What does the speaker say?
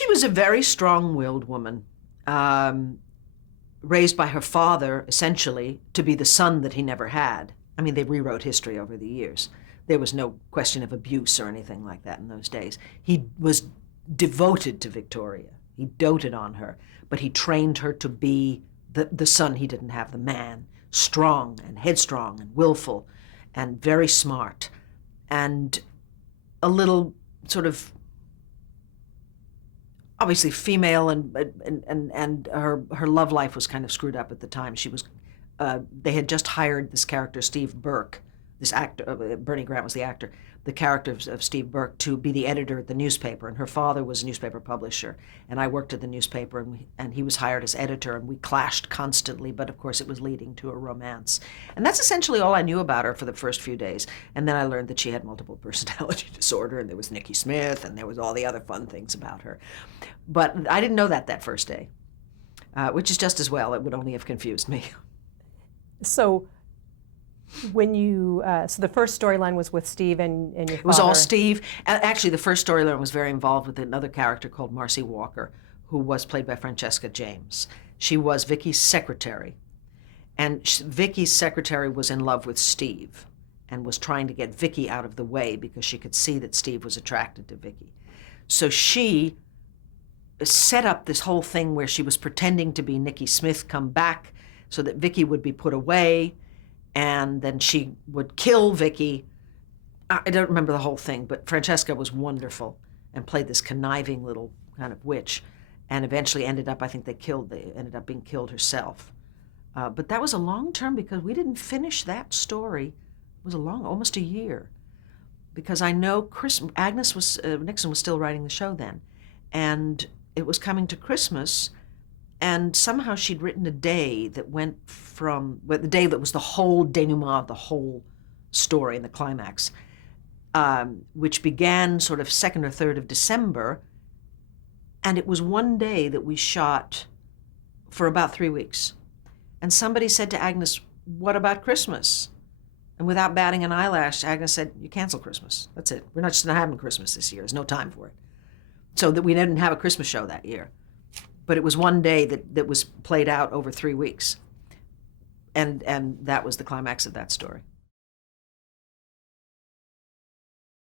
She was a very strong-willed woman, um, raised by her father, essentially, to be the son that he never had. I mean, they rewrote history over the years. There was no question of abuse or anything like that in those days. He was devoted to Victoria. He doted on her, but he trained her to be the son he didn't have, the man, strong and headstrong and willful and very smart and a little sort of obviously female, and her love life was kind of screwed up at the time. She was they had just hired this character Steve Burke, this actor. Bernie Grant was the actor. The character of Steve Burke to be the editor at the newspaper, and her father was a newspaper publisher, and I worked at the newspaper, and he was hired as editor, and we clashed constantly, but of course it was leading to a romance. And that's essentially all I knew about her for the first few days, and then I learned that she had multiple personality disorder, and there was Nikki Smith, and there was all the other fun things about her. But I didn't know that first day, which is just as well. It would only have confused me. So when you, so the first storyline was with Steve and your father? It was all Steve. Actually, the first storyline was very involved with another character called Marcy Walker, who was played by Francesca James. She was Vicky's secretary. And Vicky's secretary was in love with Steve and was trying to get Vicky out of the way because she could see that Steve was attracted to Vicky. So she set up this whole thing where she was pretending to be Nikki Smith come back so that Vicky would be put away, and then she would kill Vicky. I don't remember the whole thing, but Francesca was wonderful and played this conniving little kind of witch, and eventually ended up, I think they ended up being killed herself. But that was a long term because we didn't finish that story. It was almost a year, because I know Agnes Nixon was still writing the show then, and it was coming to Christmas. And somehow she'd written a day that went from, the day that was the whole denouement, the whole story and the climax, which began sort of 2nd or 3rd of December. And it was one day that we shot for about 3 weeks. And somebody said to Agnes, "What about Christmas?" And without batting an eyelash, Agnes said, "You cancel Christmas. That's it. We're not just not having Christmas this year. There's no time for it." So that we didn't have a Christmas show that year. But it was one day that was played out over 3 weeks. And that was the climax of that story.